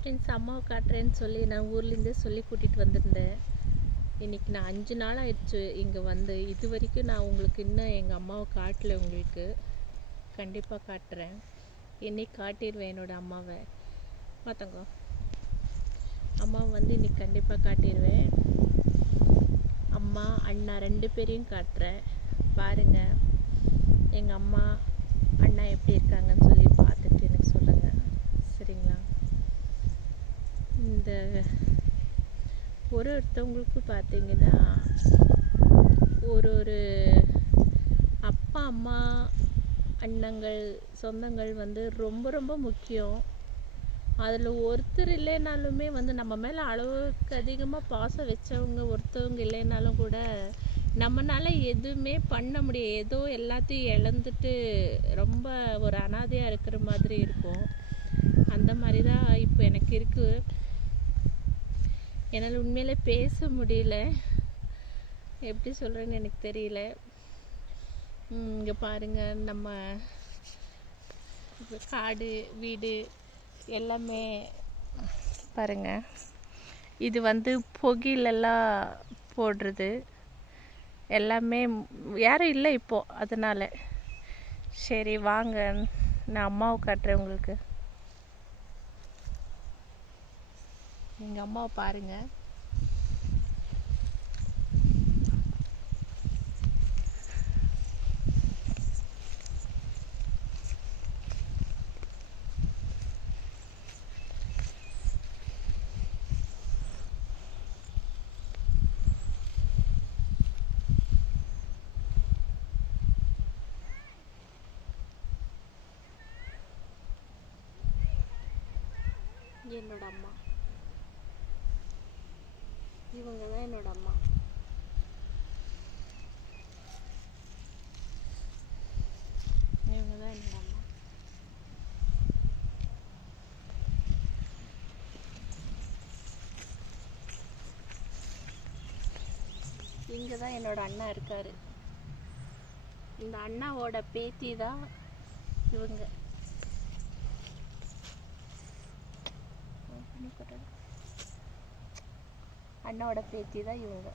Friends அம்மாவை காட்டுறேன்னு சொல்லி நான் ஊர்லேருந்தே சொல்லி கூட்டிகிட்டு வந்திருந்தேன். இன்றைக்கி நான் அஞ்சு நாள் ஆயிடுச்சு இங்கே வந்து. இது வரைக்கும் நான் உங்களுக்கு இன்னும் எங்கள் அம்மாவை காட்டல உங்களுக்கு. கண்டிப்பாக காட்டுறேன். இன்னைக்கு காட்டிடுவேன் என்னோடய அம்மாவை. பார்த்தங்க அம்மாவை வந்து இன்னைக்கு கண்டிப்பாக காட்டிடுவேன். அம்மா அண்ணா ரெண்டு பேரையும் காட்டுறேன். பாருங்கள் எங்கள் அம்மா அண்ணா எப்படி இருக்காங்கன்னு சொல்லி ஒரு ஒருத்தவங்களுக்கு பார்த்தீங்கன்னா ஒரு ஒரு அப்பா அம்மா அண்ணங்கள் சொந்தங்கள் வந்து ரொம்ப ரொம்ப முக்கியம். அதில் ஒருத்தர் இல்லைனாலுமே வந்து நம்ம மேலே அளவுக்கு அதிகமாக பாசம் வச்சவங்க ஒருத்தவங்க இல்லைனாலும் கூட நம்மனால எதுவுமே பண்ண முடியாது ஏதோ எல்லாத்தையும் இழந்துட்டு ரொம்ப ஒரு அனாதையாக இருக்கிற மாதிரி இருக்கும். அந்த மாதிரி தான் இப்போ எனக்கு இருக்குது என்னால் உண்மையிலே பேச முடியல. எப்படி சொல்கிறேன்னு எனக்கு தெரியல. இங்கே பாருங்கள் நம்ம காடு வீடு எல்லாமே பாருங்கள் இது வந்து புகையிலெல்லாம் போடுறது. எல்லாமே யாரும் இல்லை இப்போது அதனால். சரி வாங்க. நான் அம்மாவை காட்டுறேன் உங்களுக்கு. எங்கள் அம்மாவை பாருங்க என்னோட அம்மா இவங்க தான் என்னோட அம்மா இவங்க தான் என்னோட அம்மா இங்கே தான் என்னோட அண்ணா இருக்கார். இந்த அண்ணாவோட பேத்தி தான் இவங்க. அண்ணாவோட பேத்தி தான் இவங்க.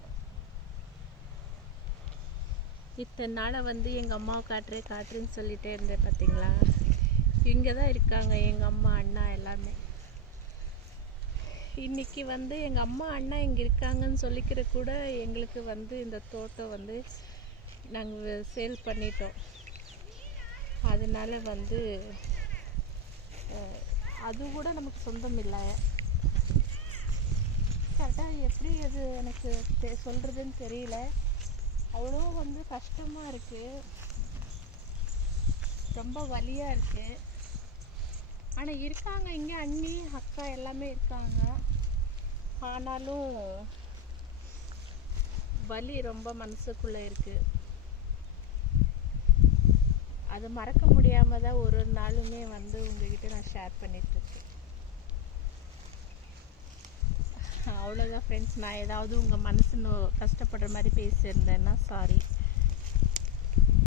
இத்தனை நாளாக வந்து எங்கள் அம்மாவை காட்டுறேன் காட்டுறேன்னு சொல்லிட்டே இருந்தேன் பார்த்தீங்களா இங்கே தான் இருக்காங்க எங்கள் அம்மா அண்ணா எல்லாமே இன்னைக்கு வந்து எங்கள் அம்மா அண்ணா இங்கே இருக்காங்கன்னு சொல்லிக்கிற கூட எங்களுக்கு வந்து இந்த தோட்டம் வந்து நாங்கள் சேல் பண்ணிட்டோம். அதனால வந்து அது கூட நமக்கு சொந்தம் இல்லை. கரெக்டாக எப்படி அது எனக்கு தெ- சொல்கிறதுன்னு தெரியல. அவ்வளோ வந்து கஷ்டமாக இருக்குது ரொம்ப வலியாக இருக்குது ஆனால் இருக்காங்க. இங்கே அண்ணி அக்கா எல்லாமே இருக்காங்க. ஆனாலும் வலி ரொம்ப மனசுக்குள்ளே இருக்குது அது மறக்க முடியாமல் தான் ஒரு நாளுமே வந்து உங்ககிட்ட நான் ஷேர் பண்ணிட்டுருக்கேன் அவ்வளோதான் ஃப்ரெண்ட்ஸ் நான் ஏதாவது உங்கள் மனசு கஷ்டப்படுற மாதிரி பேசியிருந்தேன்னா சாரி